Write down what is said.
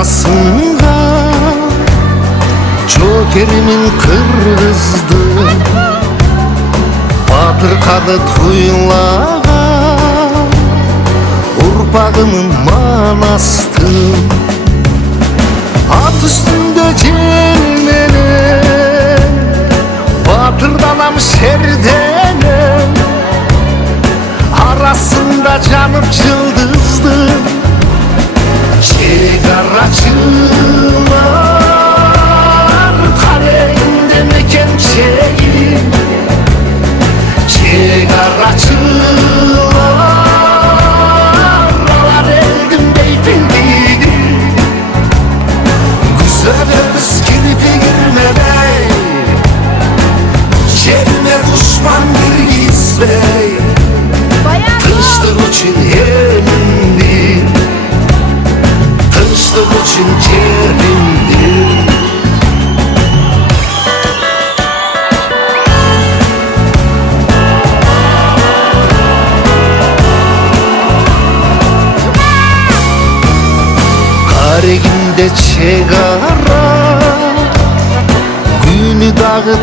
арасынға жокеримин кыргызды батыр кады туйлаган урпагымын манасты ат үстүндө жел менен батырданам шерденем арасында жанып жылдызды чегарачылар карегинде мекенчейим чегарачылар алар элдин бейпилдиги күзөбөбүз кирпигирмедей жерине душман киргизбей тынчтык үчүн элимди тынчтык үчүн жеримди карегинде чегара күнү дагы